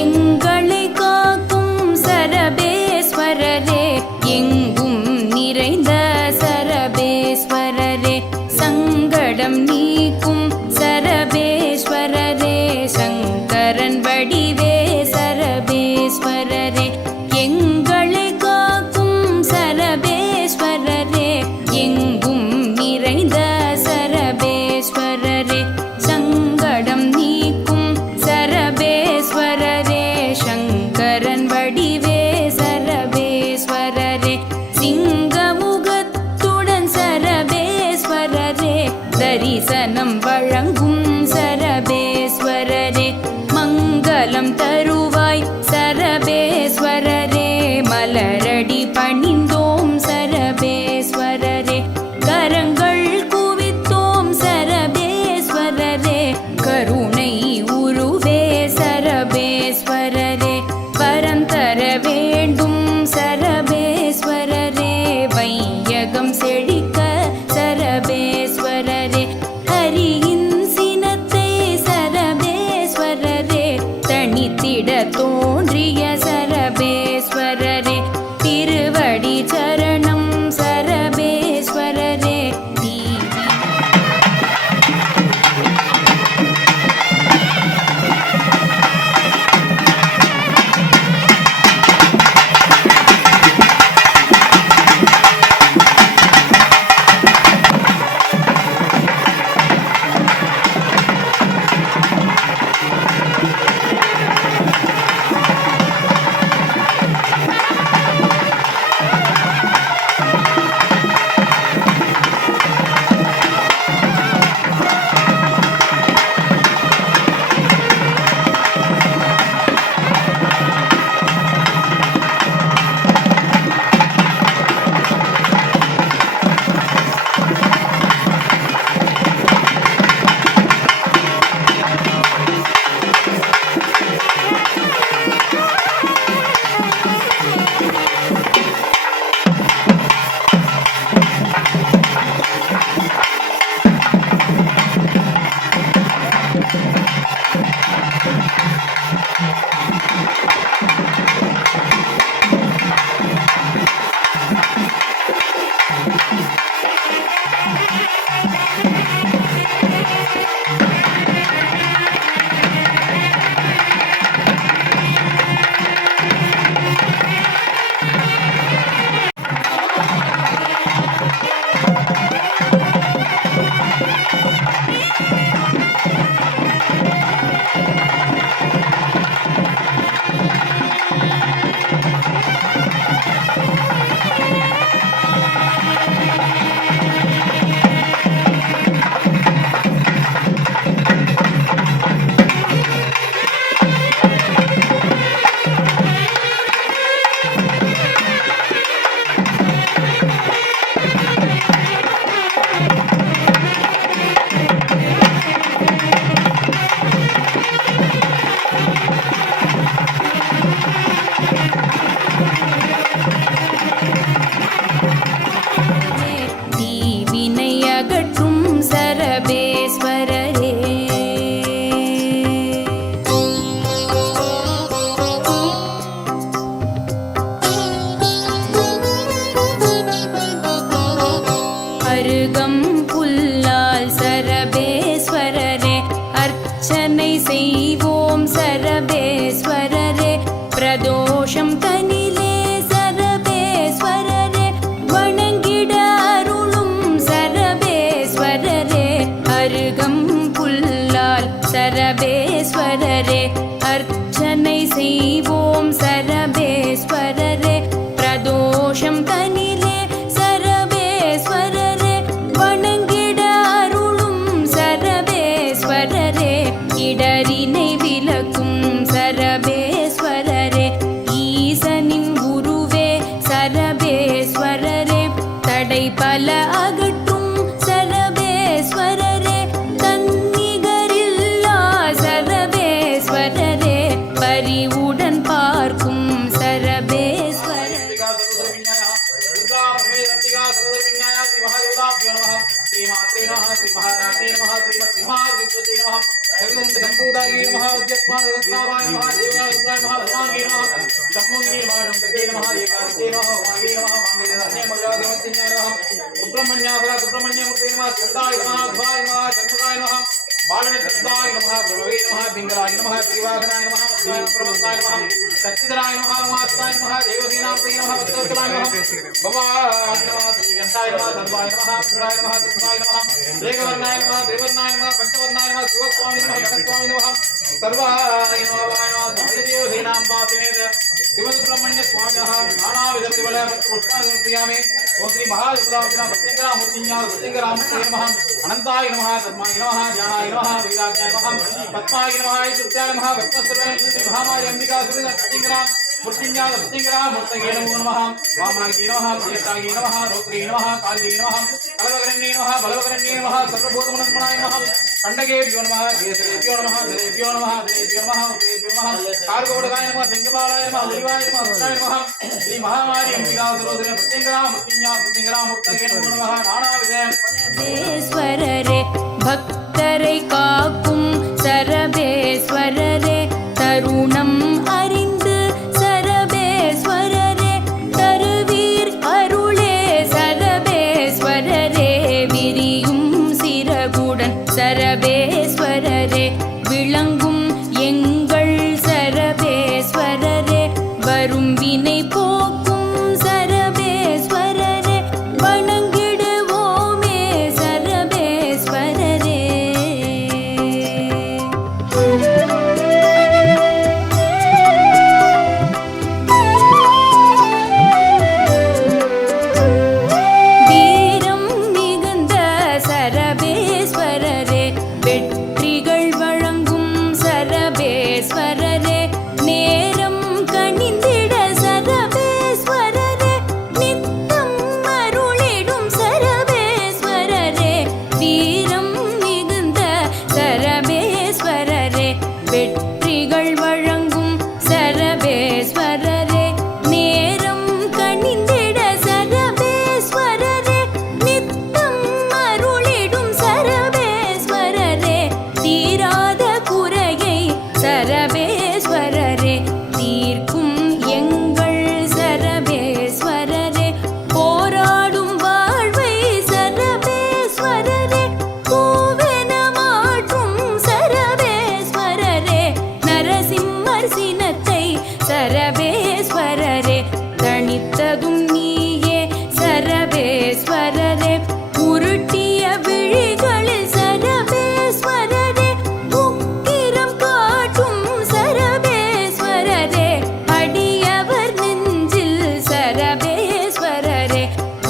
எங்களை காக்கும் சரபேஸ்வரரே, எங்கும் நிறைந்த சரபேஸ்வரரே, சங்கடம் நீக்கும் சரபேஸ்வரரே, சங்கரன் வடிவே சரபேஸ்வரரே, எங்களை காக்கும் சரபேஸ்வரரே, எங்கும் நிறைந்த சரபேஸ்வரரே, சங்கடம் நீக்கும் சரபேஸ்வரரே, சங்கரன் வடிவே சரபேஸ்வரரே, சிங்கமுகத்துடன் சரபேஸ்வரரே, தரிசனம் வழங்கும் சரபேஸ்வரரே, மங்களம் தருவாய் சரபேஸ்வரரே, மலரடி பணிந்தோம் சரபேஸ்வரரே, கரங்கள் குவித்தோம் சரபேஸ்வரரே, கருணை உருவே சரபேஸ்வரரே, வரம் தர வேண்டும் சரபேஸ்வரரே, வையகம் செழிக்க சரபேஸ்வரரே, ஹரியின் சினத்தை சரபேஸ்வரரே, தனித்திட தோன்றிய சரபேஸ்வரரே, திருவடி சரணம் சரபேஸ்வரரே, தீவினை அகற்றும் சரபேஸ்வரரே, அருகம் புல்லால் சரபேஸ்வரரே, அர்ச்சனை செய்வோம் சரபேஸ்வரரே, பிரதோஷம் தனிலே சரபேஸ்வரரே, வணங்கிட அருளும் சரபேஸ்வரரே, அருகம் புல்லால் சரபேஸ்வரரே, அர்ச்சனை செய்வோம் சரபேஸ்வரரே, பிரதோஷம் தனிலே சரபேஸ்வரரே, வணங்கிட அருளும் சரபேஸ்வரரே, இடரினை விலக்கும் சரபேஸ்வரரே, ஈசனின் குருவே சரபேஸ்வரரே, தடை பல அகற்றும் சரபேஸ்வரரே, தன்னிகரில்லா சரபேஸ்வரரே, பரிவுடன் பார்க்கும் சரபேஸ்வரரே. तके नमः एकादशे नमः वागे नमः वांगे धन्ये मङ्गलादेवत्यै नमः सुब्रह्मण्याधरा सुब्रह्मण्यमूर्ते नमः स्कन्दाय नमः ध्वाय नमः चन्द्रकाय नमः बालनचन्द्राय नमः प्रभवे नमः पिङ्गलाय नमः परिवाहनाय नमः मत्स्याय प्रमत्ताय नमः सच्चिदाय नमः उमास्ताय नमः देवसेनापतये नमः वत्सोत्तराय नमः भवाय नमः श्रीगन्धाय नमः सर्वाय नमः पुराय नमः कृष्णाय नमः रेखवर्णाय नमः त्रिवर्णाय नमः पंचवर्णाय नमः शिवस्वामी नमः गणस्वामी नमः सर्वाय नमः वाय नमः देवसेनां पासमेत शिवसुब्रह्मण्य स्वामिनः नानाविधप्रबल पुष्पाणि समर्पयामि ओम श्री महादेवतावचना भक्तिङ्गरामूर्तये नमः अनन्ताय नमः तस्माय नमः ज्ञानाय नमः वैराग्याय नमः पद्माय नमः ईश्वराय नमः भक्तस्वरूपाय श्री महामारी अंबिका सुरेन्द्र भक्तिङ्गरामूर्तये नमो नमः वामनाय नमः ज्येष्ठाय नमः रौद्राय नमः काल्ये नमः कलवकरण्ये नमः बलवकरण्ये नमः सर्वभूतमनस्मनाय नमः खण्डकेभ्यो नमः केसरेभ्यो नमः धरेभ्यो नमः धरेभ्यो नमः उदरेभ्यो नमः कार्गोडकाय नमः शङ्खपालाय नमः मुनिवाय नमः रुद्राय नमः श्री महामारी अंबिका सुरेन्द्र भक्तिङ्गरामूर्तये नमो नमः नानाविध சரபேஸ்வரரே பக்தரை காக்கும் சரபேஸ்வரரே தருணம் அறிந்து சரபேஸ்வரரே தருவீர் அருளே சரபேஸ்வரரே விரியும் சிறகுடன் சரபேஸ்வரரே விளங்கும் எங்கள் சரபேஸ்வரரே வரும் வினை போக்கும் சரபேஸ்வரரே வணங்கிடுவோமே சரபேஸ்வரரே வீரம் மிகுந்த சரபேஸ்வரரே வெற்றிகள் வழங்கும் சரபேஸ்வரரே நேரம் கனிந்திட சரபேஸ்வரரே நித்தம் அருளிடும் சரபேஸ்வரரே வீரம் மிகுந்த சரபேஸ்வரரே வெற்றிகள் வழங்கும் சரபேஸ்வரரே நேரம் கனிந்திட சரபேஸ்வரரே நித்தம் அருளிடும் சரபேஸ்வரரே தீராத குறையை சரபேஸ்வரரே தீர்க்கும் எங்கள் சரபேஸ்வரரே போராடும் வாழ்வை சரபேஸ்வரரே பூவென மாற்றும் சரபேஸ்வரரே நரசிம்மர் சினத்தை சரபேஸ்வரரே தணித்ததும் நீயே சரபேஸ்வரரே உருட்டிய விழிகளில் சரபேஸ்வரரே உக்கிரம் காட்டும் சரபேஸ்வரரே அடியவர் நெஞ்சில் சரபேஸ்வரரே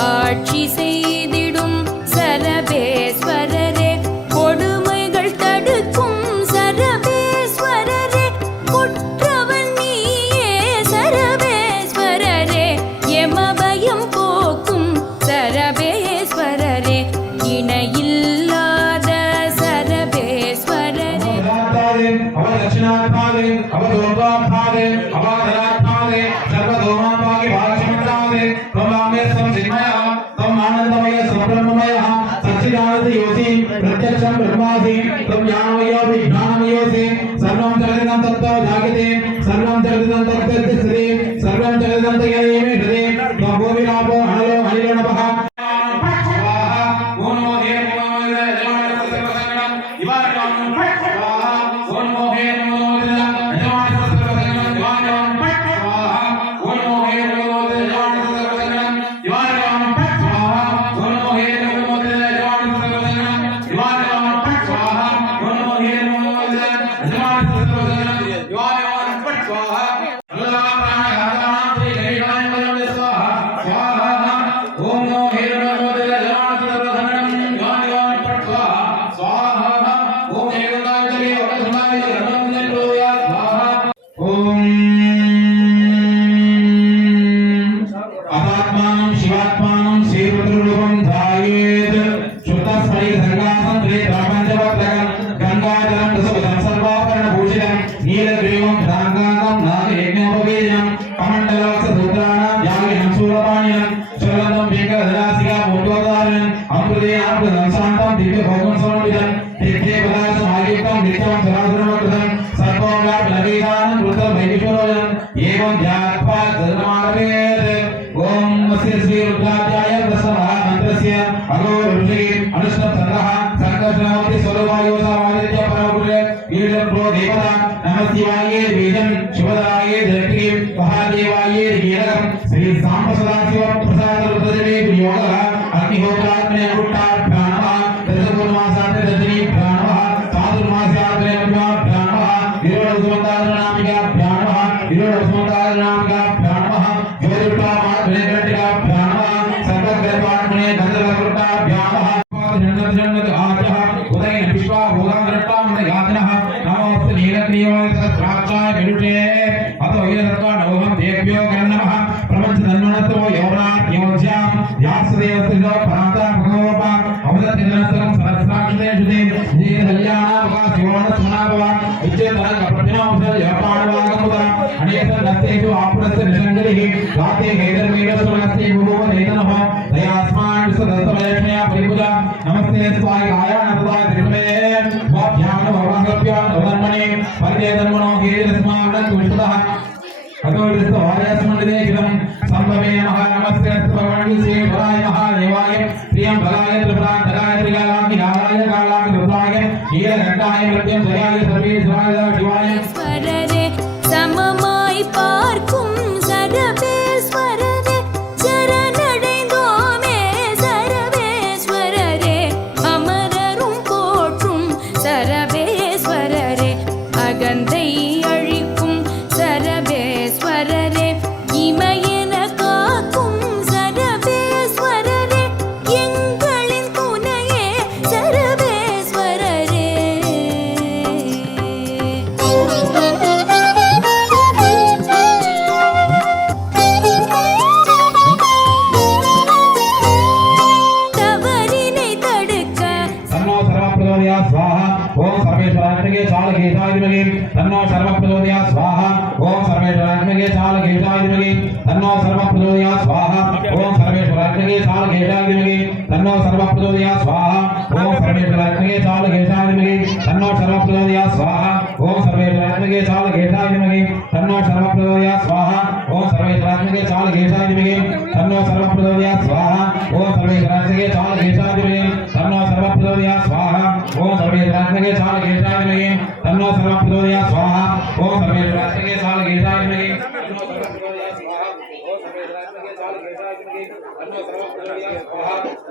ஆட்சி செய்திடும் சரபேஸ்வரரே கொடுமைகள் தடுக்கும் சரபேஸ்வரரே குற்றவன் நீயே சரபேஸ்வரரே யமபயம் போக்கும் சரபேஸ்வரரே இணையில்லாத சரபேஸ்வரரே अवदक्षिणात्मादे अवदोर्ध्वात्मादे अवाधरात्मादे सर्वधूमात्मादे भागक्षमतादे त्वमामे संचिन्मयः त्वम् आनन्दमय सुब्रह्ममयः सच्चिदानन्द योसि प्रत्यक्षं ब्रह्मासि त्वं ज्ञानमयोऽपि ज्ञानमयोऽसि सर्वं जगदिदं तत्त्वं जागते सर्वं जगदिदं तत्त्वस्य सर्वं जगदिदं तयेमे हृदे त्वं भूमिरापो अनलो अनिलो नभः एवं शिवाये बीजं शिवदाये जगति महादेवाये वीरं श्री सांब सदाशिव प्रसाद रुद्रदेवे वियोगः अग्निहोत्राग्ने अनुष्ठा प्राणः दशगुणमासाते दशनी प्राणः चातुर्मास्याते प्राणः विरोधसुमन्तारनामिका प्राणः विरोधसुमन्तारनामिका प्राणः ज्योतिर्पा मातृगणटिका प्राणः सर्वग्रहपाठने गन्धर्वकृता प्राणः जन्नत आजः उदयन विश्वा भूतांगरट्टां यातनः नमोऽस्तु नीलग्रीवाय सहस्राक्षाय विदुषे अतो येदत्वा नवहं देव्यो गन्नमः प्रपञ्च तन्मनतो यौनात् योज्यां यासदेवस्तिलो पराता भगवपा अवदतिनस्तरं सहस्राक्षते शुते जीतकल्याणावका शिवानस्मनाभव विच्चेतनकप्रतिनोऽवसर यपाणवागमुदा अनेक नस्तेषु आपुरस्य निषङ्गलिः गाते हैदर्मीरस्वनस्ते भुवो नेतनः दयास्मान् सदस्तमलक्ष्म्या परिपूजा नमस्ते स्वाय गायानपदाय त्रिकमे वाभ्यां भवाहभ्यां नवधर्मणे परिदेतन्मनो हीरस्मान् विष्णुतः अतोरिस्त वार्यस्मण्डिदेहितं संभवे नमः नमस्ते भगवान् श्रीधराय महादेवाय प्रियं भगाय त्रिपुरान्तकाय त्रिकालाग्निहाराय कालाग्निरुद्राय नीलकण्ठाय मृत्युञ्जयाय सर्वेश्वराय शिवाय ஈஸ்வரரே சமமாய் பார்க்கும் சரபேஸ்வரரே சரணடைந்தோமே சரபேஸ்வரரே அமரரும் போற்றும் சரபேஸ்வரரே அகந்தை அழிக்கும் சரபேஸ்வரரே இமயன காக்கும் சரபேஸ்வரரே எங்களின் துணையே சரபேஸ்வரரே தவறினை தடுக்க तन्नो सर्वप्रचोदयात् स्वाहा ओम सर्वेश्वरात्मके चालकेशाय विद्महे तन्नो सर्वप्रचोदयात् स्वाहा ओम सर्वेश्वरात्मके चालकेशाय विद्महे तन्नो सर्वप्रचोदयात् स्वाहा ओम सर्वेश्वरात्मके चालकेशाय विद्महे तन्नो सर्वप्रचोदयात् स्वाहा ओम सर्वेश्वरात्मके चालकेशाय विद्महे तन्नो सर्वप्रचोदयात् स्वाहा ओम सर्वेश्वरात्मके चालकेशाय विद्महे तन्नो सर्वप्रचोदयात् स्वाहा ओम सर्वेश्वरात्मके चालकेशाय विद्महे तन्नो सर्वप्रचोदयात् स्वाहा ओम सर्वेश्वरात्मके चालकेशाय विद्महे तन्नो सर्वप्रचोदयात् स्वाहा ओम सर्वेश्वरात्मके चालकेशाय विद्महे तन्नो सर्वप्रचोदयात् स्वाहा ओम सर्वेश्वरात्मके चालकेशाय विद्महे तन्नो सर्वप्रचोदयात् स्वाहा ओम सर्वेश्वरात्मके चालकेशाय विद्महे तन्नो सर्वप्रचोदयात् स्वाहा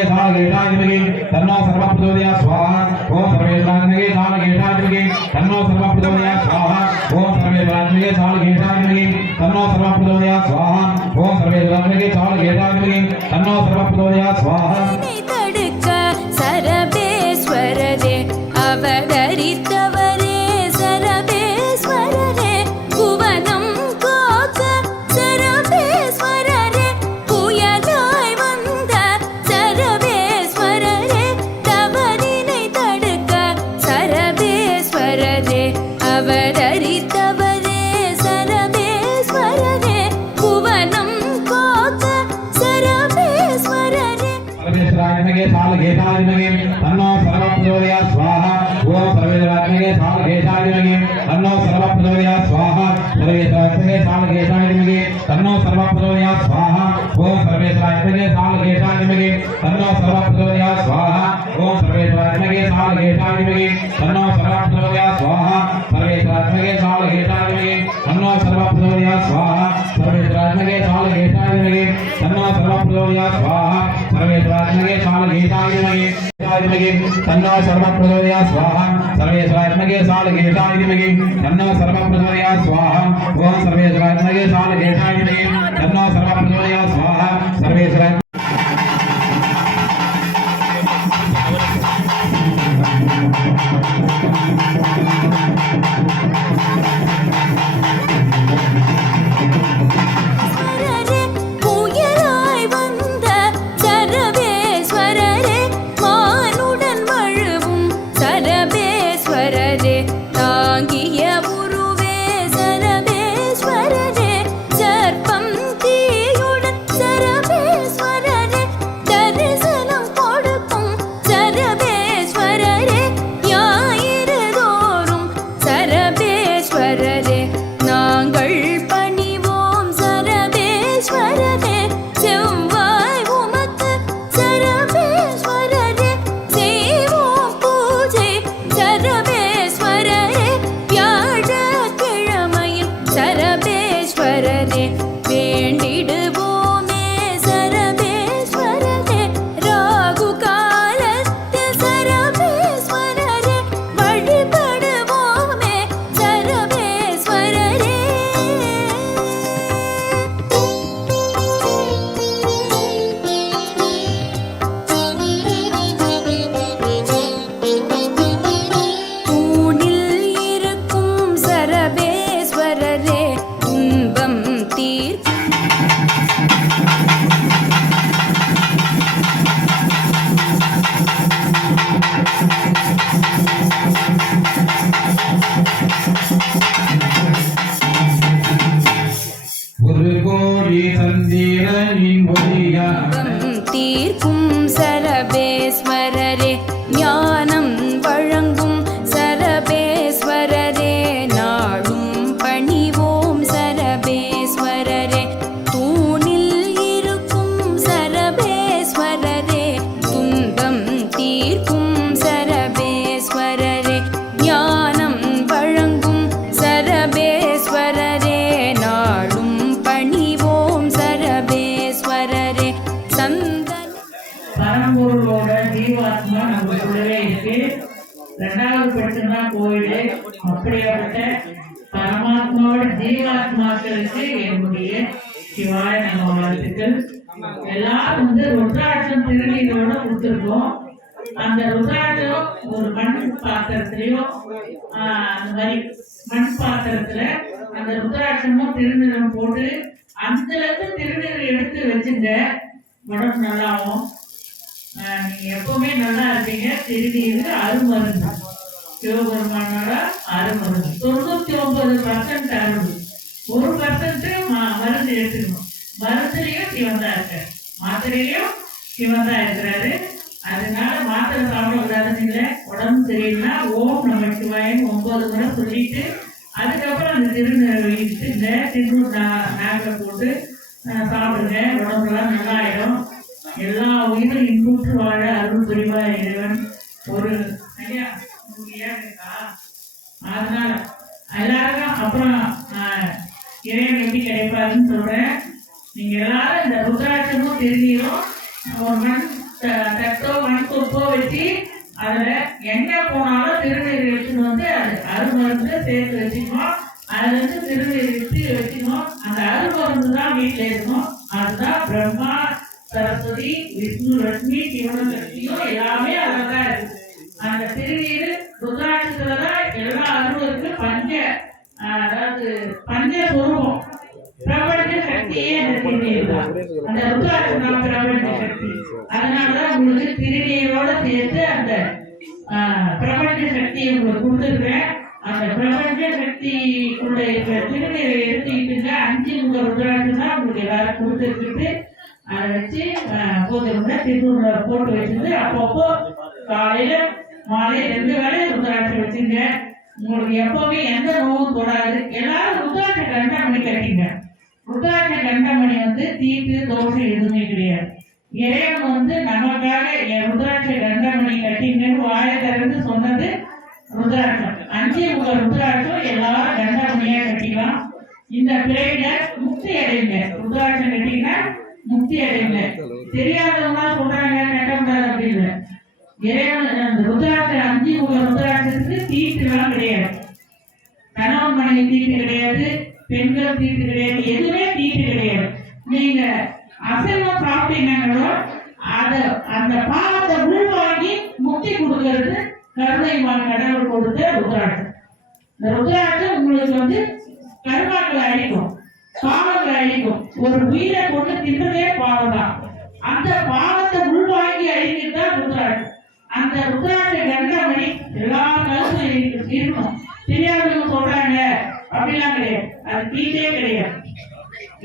ओम सर्वेश्वरात्मके चालकेशाय विद्महे तन्नो सर्वप्रचोदयात् स्वाहा ओम सर्वेश्वरात्मके चालकेशाय विद्महे तन्नो सर्वप्रचोदयात् स्वाहा ओम सर्वेश्वरात्मके चालकेशाय विद्महे तन्नो सर्वप्रचोदयात् स्वाहा ओम सर्वेश्वरात्मके चालकेशाय विद्महे तन्नो सर्वप्रचोदयात् स्वाहा தடுக்க சரபேஸ்வரரே அவதரித்தவரே சரபேஸ்வரரே புவனம் காக்க சரபேஸ்வரரே புயலாய் வந்த சரபேஸ்வரரே தவறினை தடுக்க சரபேஸ்வரரே அவதரித்தவரே சரபேஸ்வரரே புவனம் காக்க சரபேஸ்வரரே सर्वेश्वरात्मके चालकेशाय विद्महे तन्नो सर्वप्रचोदयात् स्वाहा ओम सर्वेश्वरात्मके चालकेशाय विद्महे तन्नो सर्वप्रचोदयात् स्वाहा सर्वेश्वरात्मके चालकेशाय विद्महे तन्नो सर्वप्रचोदयात् स्वाहा ओम सर्वेश्वरात्मके चालकेशाय विद्महे तन्नो सर्वप्रचोदयात् स्वाहा ओम सर्वेश्वरात्मके चालकेशाय विद्महे तन्नो सर्वप्रचोदयात् स्वाहा सर्वेश्वरात्मके चालकेशाय विद्महे तन्नो सर्वप्रचोदयात् स्वाहा सर्वेश्वरात्मके चालकेशाय विद्महे तन्नो सर्वप्रचोदयात् स्वाहा सर्वेश्वरात्मके चालकेशाय विद्महे तन्नो सर्वप्रचोदयात् स्वाहा सर्वेश्वरात्मके चालकेशाय विद्महे तन्नो सर्वप्रचोदयात् स्वाहा ओम सर्वेश्वरात्मके चालकेशाय विद्महे तन्नो सर्वप्रचोदयात् स्वाहा सर्वेश्वरात्मके சரபேஸ்வரரே புயலாய் வந்த சரபேஸ்வரரே மானுடன் மழுவும் சரபேஸ்வரரே தாங்கிய உருவே சரபேஸ்வரரே சர்ப்பம் தீயுடன் சரபேஸ்வரரே தீர்க்கும் சரபேஸ்வரரே ஞானம் வழங்கும் சரபேஸ்வரரே நாளும் பணிவோம் சரபேஸ்வரரே தூணில் இருக்கும் சரபேஸ்வரரே துன்பம் தீர்க்கும் சரபேஸ்வரரே ஞானம் வழங்கும் சரபேஸ்வரரே நாளும் பணிவோம் சரபேஸ்வரரே பரம்பொருளோட ஜீவாத்மா நமக்குள்ளவே இருக்கு. ரெண்டாவது பட்சம்னா கோயிலு. அப்படியாப்பட்ட பரமாத்மாவோட ஜீவாத்மாக்களுக்கு என்னுடைய சிவாய நம்ம வாழ்த்துக்கள். எல்லாரும் ருத்ராட்சம் திருநீரோட கொடுத்துருக்கோம். அந்த ருத்ராட்சம் ஒரு மண் பாத்திரத்திலயோ அந்த மாதிரி மண் பாத்திரத்துல அந்த ருத்ராட்சமும் திருநீரும் போட்டு அந்த திருநீர் எடுத்து வச்சுங்க. உடம்பு நல்லாவும் நீங்க எப்பவுமே நல்லா இருப்பீங்க. திருநீர் அருமருந்து, சிவபெருமானோட அருமருந்து. 99% அருள், 1% மருந்து எடுத்துக்கணும். மருந்துலையும் சிவன் தான் இருக்காரு, மாத்திரையிலையும் சிவன் தான் இருக்கிறாரு. அதனால மாத்திரை சாப்பிடக்கூடாதுன்னு இல்லை. உடம்பு சரியில்லைன்னா ஓம் நம சிவாயம் 9 முறை சொல்லிட்டு அதுக்கப்புறம் அந்த திருநீரை வைத்துங்க. திருநூறு நாகை போட்டு சாப்பிடுங்க. உடம்புலாம் நல்லா ஆயிடும். எல்லா உயிரும் இன்புற்று வாழ அருள் புரிவா இறைவன். ஒரு அதனால எல்லாருக்கும் அப்புறம் இறைவன் எப்படி கிடைப்பாருன்னு சொல்றேன். நீங்க எல்லாரும் இந்த ருத்ராட்சமும் திருநீரும் ஒரு மண் தட்டோ மண் தொப்போ வச்சு அதுல எங்க போனாலும் திருநீர் எடுத்துன்னு வந்து அது அருமருந்து சேர்த்து வச்சுக்கணும். அதுல இருந்து திருநீர் எடுத்து வச்சுக்கணும். அந்த அருமருந்து தான் வீட்டுல இருக்கணும். அதுதான் பிரம்மா, சரஸ்வதி, விஷ்ணு, லட்சுமி, சிவனசக்தியும் எல்லாமே அதான் இருக்கு. அந்த திருநீர் ருத்ராட்சத்துலதான் எல்லா அருவருக்கு அதாவது பஞ்ச சுரூபம், பிரபஞ்ச சக்தியே அந்த திருநீர் தான். அந்த ருத்ராட்சம் தான் பிரபஞ்ச சக்தி. அதனாலதான் உங்களுக்கு திருநீரோட சேர்த்து அந்த பிரபஞ்ச சக்தியை உங்களுக்கு கொடுத்துருக்கேன். அந்த பிரபஞ்ச சக்திக்குள்ள இருக்கிற திருநீரை எடுத்துக்கிட்டுங்க. 5 முக ருத்ராட்சம் தான் உங்களுக்கு எல்லாரும் கொடுத்துருக்கு. அதை வச்சு போதுங்க திருநூறுல போட்டு வச்சுட்டு அப்பப்போ காலையில மாலை 2 வேளை ருத்ராட்சம் வச்சுங்க. உங்களுக்கு எப்பவுமே எந்த நோவும் தொடாது. எல்லாரும் ருத்ராட்ச கண்டமணி கட்டிங்க. ருத்ராட்ச கண்டமணி தீட்டு தோஷம் எதுவுமே கிடையாது. இறைவன் நமக்காக ருத்ராட்ச கண்டமணி கட்டிங்கன்னு வாயை திறந்து சொன்னது ருத்ராட்சம். 5 முக ருத்ராட்சம் எல்லாரும் கண்டமணியா கட்டிக்கலாம். இந்த பிறவில முக்தி அடைங்க. ருத்ராட்சம் கட்டிங்கன்னா முக்தி அடைங்க. தெரியாதவங்க சொல்றாங்க கட்டக்கூடாது அப்படின்னு. இறைவன் ருத்ராட்சம் 5 முக ருத்ராட்சத்துக்கு தீட்டுலாம் கிடையாது. கணவன் மனைவி தீட்டு கிடையாது, பெண்கள் தீட்டு கிடையாது, எதுவுமே தீட்டு கிடையாது. நீங்க அசைவம் சாப்பிட்டீங்களோ அந்த பாவத்தை உள்வாங்கி முக்தி கொடுக்கறது கருணைமான கடவுள் கொடுத்த ருத்ராட்சம். இந்த ருத்ராட்சம் உங்களுக்கு கர்மாக்களை அழிக்கும், பாவங்களை அழிக்கும். ஒரு உயிரை கொண்டு தின்றதே பாவம் தான். அந்த பாவத்தை உள்வாங்கி அழிக்கிறதுதான் ருத்ராட்சம். அந்த ருத்ராட்ச கண்டமணி எல்லா கருத்தும் இருக்கணும். தெரியாதவங்க சொல்றாங்க அப்படிலாம் கிடையாது. அது தீட்டே கிடையாது.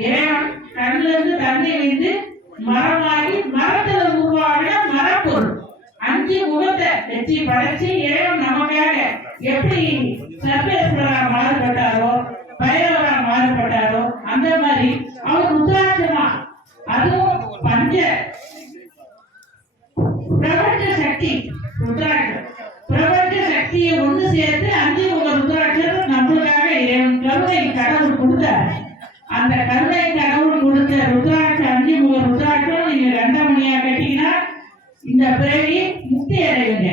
இறைவன் கண்ணுல இருந்து தண்ணி வைத்து மரமாகி மரத்துல உருவாகின மரப்பொருள் 5 முகத்தை வச்சு படைச்சு இறைவன் நமக்காக எப்படி சர்வேஸ்வரா மாறுபட்டாரோ, பைரவரா மாறுபட்டாரோ அந்த மாதிரி அவர் ருத்ராட்சமா, அதுவும் பஞ்ச பிரபஞ்ச சக்தி ருத்ராட்சம். பிரபஞ்ச சக்தியை ஒன்று சேர்த்து 5 முக ருத்ராட்சம் நம்மளுக்காக இறைவன் கருணை கடவுள் கொடுத்தார். அந்த கருணை கடவுள் கொடுத்த ருத்ராட்சம் 5 முக ருத்ராட்சம் நீங்க கண்டமணியா கட்டிங்கன்னா இந்த பிறவி முக்தி அடைவீங்க.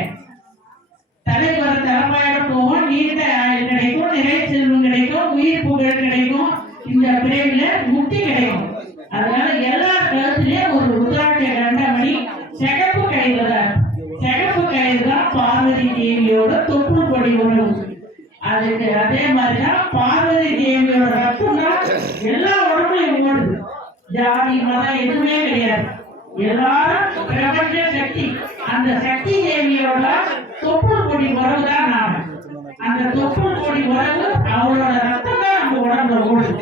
தலைக்கு வர தலைப்பாயோட போவோம், நீண்ட ஆயுள் கிடைக்கும், நிறை செல்வம் கிடைக்கும், உயிர் புகழ் கிடைக்கும். இந்த பிறவில முக்தி கிடைக்கும். அதனால எல்லா கருத்துலயும் ஒரு ருத்ராட்ச கண்டமணி சிகப்பு கயிறு தான். சிகப்பு கயிறு தான் பார்வதி தேவியோட தொப்புள் கொடி உறவு. அதுக்கு அதே மாதிரிதான் பார்வதி தேவியோட ரத்தம் தான் எல்லா உடம்புலையும் ஓடுது. ஜாதி மதம் எதுவுமே கிடையாது. எல்லாரும் பிரபஞ்ச சக்தி. அந்த சக்தி தேவியோட தொப்புள் கொடி உறவு தான் நாம. அந்த தொப்புள் கொடி உறவு அவரோட ரத்தம் தான் நம்ம உடம்புல ஓடுது.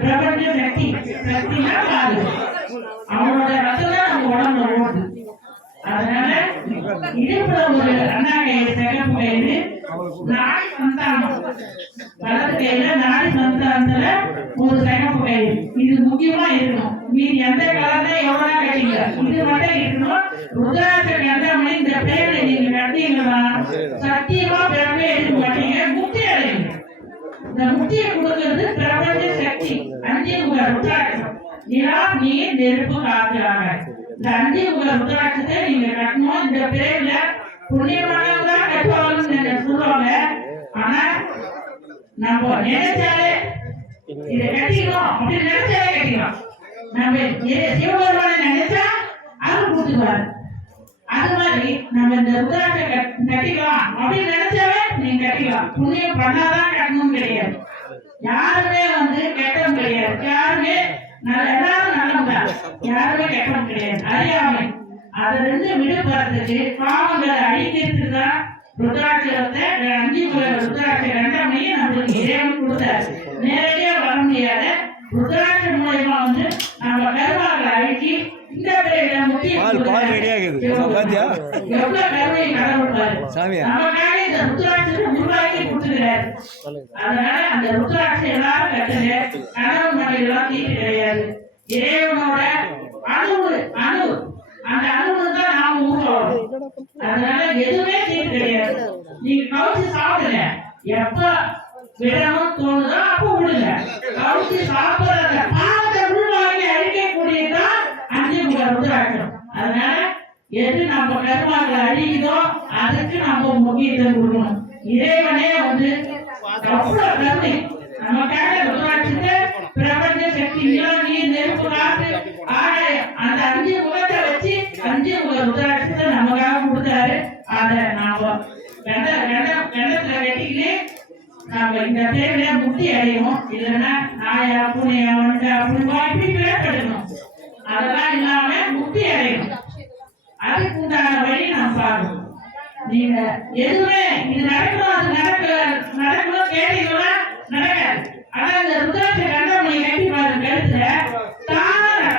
பிரபஞ்ச சக்தி, சக்தினா அவரோட ரத்தம் தான் நம்ம உடம்புல ஓடுது. இடுப்புல ஒரு அண்ணா கயிறு சிகப்பு கயிறு நாடி சந்தானம் வலது கையில நாடி சந்தானத்துல ஒரு சிகப்பு கயிறு இது முக்கியமா இருக்கணும். மீதி எந்த கலர்ல எவ்வளவு கட்டிங்க இது மட்டும் இருக்கணும். ருத்ராட்ச கண்டமணி இந்த பேரை நீங்க கட்டிங்கன்னா சத்தியமா பிறவே எடுக்க மாட்டீங்க, முக்தி அடைவீங்க. இந்த முக்தியை கொடுக்கிறது பிரபஞ்ச சக்தி. அஞ்சு முக ருத்ராட்சம் நிலா நீர் நெருப்பு காத்துறாங்க. இந்த அஞ்சு முக ருத்ராட்சத்தை நீங்க கட்டணும். இந்த பேர்ல புண்ணியமானவங்க கட்டுவாங்கன்னு சொல்லுவாங்க. ஆனா நம்ம நினைச்சாலே இதை கட்டிக்கணும் அப்படின்னு நினைச்சாலே கட்டிக்கலாம். நம்ம சிவபெருமான நினைச்சா அருள் கொடுத்துக்குவாரு. அது மாதிரி நம்ம இந்த ருத்ராட்சை கட்டிக்கலாம் அப்படின்னு நினைச்சாவே நீங்க கட்டிக்கலாம். புண்ணியம் பண்ணாதான் கட்டணும் கிடையாது. யாருமே கெட்டவங்க கிடையாது. யாருமே எல்லாரும் நல்லவங்க, யாருமே கெட்டவங்க கிடையாது. அறியாமை அதுல இருந்து விடுபடுறதுக்கு பாவங்களை அழிக்கிறதுக்கு தான் ருத்ராட்சத்தை அஞ்சு ருத்ராட்ச கண்டமணியை நம்மளுக்கு இறைவன் கொடுத்தாரு. நேரடியா வர முடியாத ருத்ராட்ச மூலமா நம்ம கருவாக்களை அழிச்சு இந்த பிள்ளைகளை முக்கிய எவ்வளவு கருவையை கடவுள்பாரு நமக்காக இந்த ருத்ராட்சத்தை உருவாக்கி கொடுத்துக்கிறாரு. அதனால அந்த ருத்ராட்சம் எல்லாரும் கட்டுங்க. கனவு மனைவிலாம் தீட்டு கிடையாது. இறைவனோட அணு அந்த அணுவு தான் நாம ஊறோம். அதனால எதுவுமே தீட்டு கிடையாது. நீங்க கவுச்சு சாப்பிடுங்க, எப்ப விடணும் தோணுதோ அப்ப விடுங்க. கவுச்சு சாப்பிடுறத பாவத்தை உள்வாங்கி அழிக்கக்கூடியதான் அஞ்சு முக ருத்ராட்சம். அதனால எது நம்ம கருமாக்களை அழிக்குதோ அதுக்கு நம்ம முக்கியத்துவம் கொடுக்கணும். இறைவனே அவ்வளவு கருணை நமக்காக ருத்ராட்சத்தை பிரபஞ்ச சக்தி நிலா நீர் நெருப்பு காத்து ஆகாயம் அந்த அஞ்சு முகத்தை வச்சு அஞ்சு முக ருத்ராட்சத்தை நமக்காக கொடுத்தாரு. அதை நாம கண்டத்துல கட்டிக்கிட்டு நாம இந்த பேர்ல முக்தி அடைவோம். இல்லைன்னா நாயா பூனையா அப்படின்னு இப்படி பேர் எடுக்கணும். அதெல்லாம் இல்லாம முக்தி அடையணும். அதுக்கு உண்டான வழி நாம் பார்க்கணும். நீங்க எதுவுமே இது நடக்கணும் அது நடக்கணும் கேட்டீங்கன்னா நடக்காது. ஆனா இந்த ருத்ராட்ச கண்டமணி கட்டி பாருங்க, கழுத்துல தானா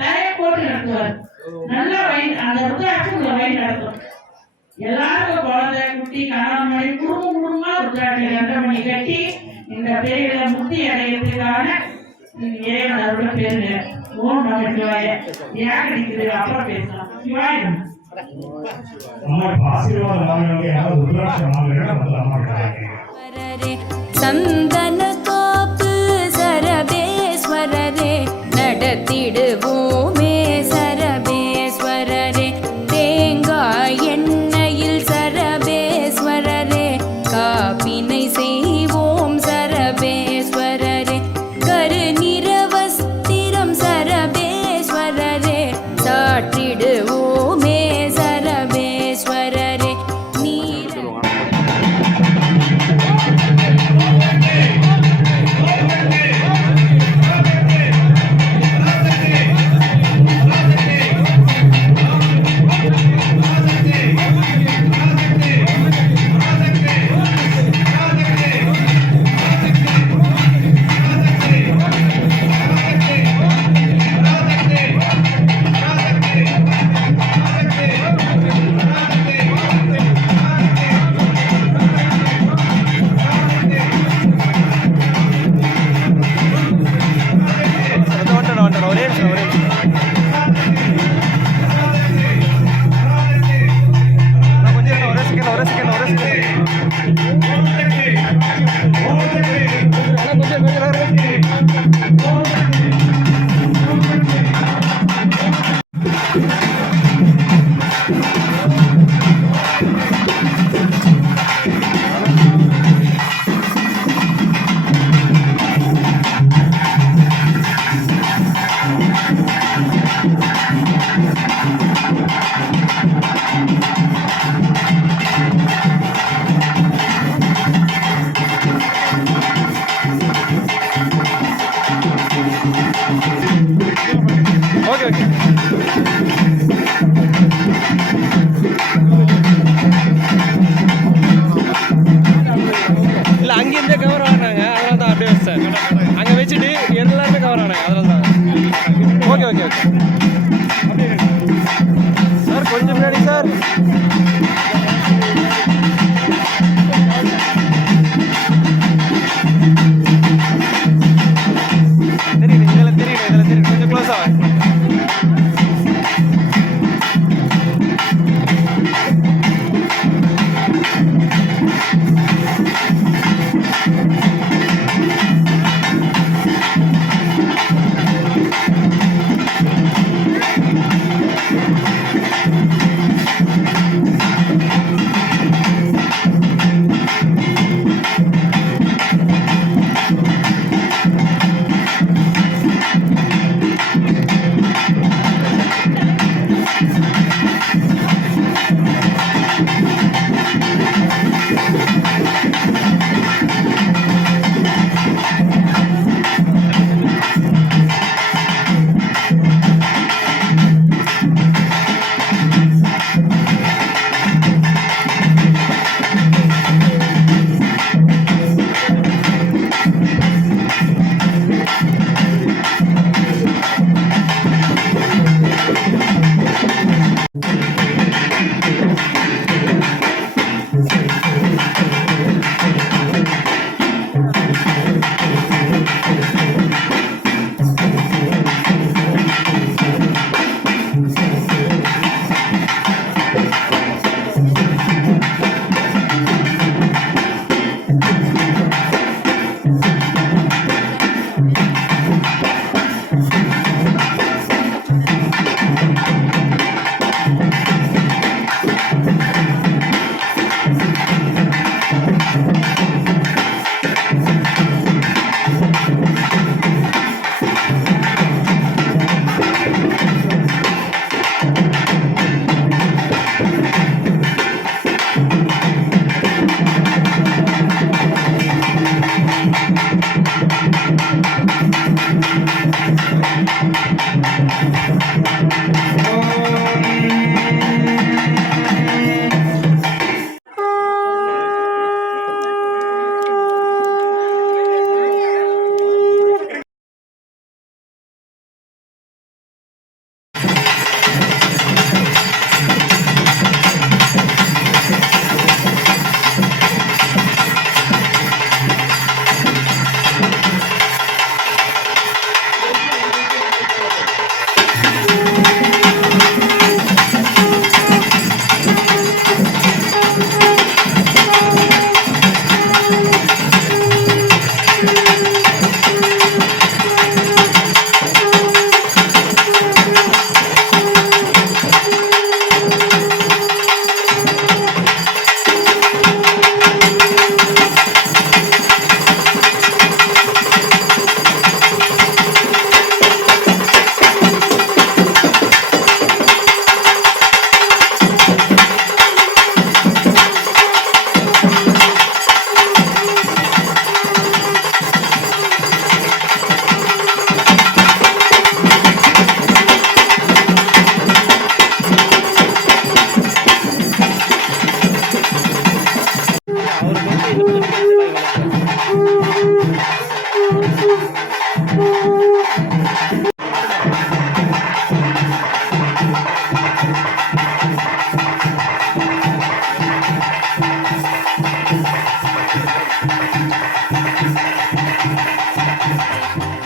தயை போட்டு நடத்துவார். நல்லா அந்த ருத்ராட்சம் உங்க வழி நடத்தும். எல்லாருக்கும் குழந்தை குட்டி கணவன் மணி குடும்பமா ருத்ராட்ச கண்டமணி கட்டி இந்த பேரில முக்தி அடையிறதுக்கான இறைவன் அவரோட பேருங்க. ஓம் நம சிவாய. யாகடிக்குது அப்புறம் பேசலாம். சிவாய சந்தன காப்பு சரபேஸ்வரரே நடத்திடுவோமே சரபேஸ்வரரே. தேங்காய் எண்ணெயில் சரபேஸ்வரரே காப்பினை செய்வோம் சரபேஸ்வரரே. கருநிற வஸ்திரம் சரபேஸ்வரரே சாற்றிடுவோமே சரபேஸ்வரரே. இல்லை அங்கேருந்தே கவர் ஆனாங்க, அதனால தான் அப்படியே வச்சேன். அங்கே வச்சுட்டு எல்லாருமே கவர் ஆனாங்க, அதனால தான். ஓகே ஓகே ஓகே சார், கொஞ்சம் முன்னாடி சார்.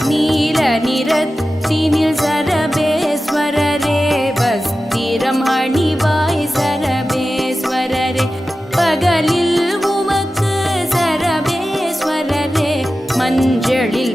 நீல நிறத்தினில் சரபேஸ்வரரே வஸ்திரம் அணிவாய் சரபேஸ்வரரே பகலில் உமக்கு சரபேஸ்வரரே மஞ்சளில்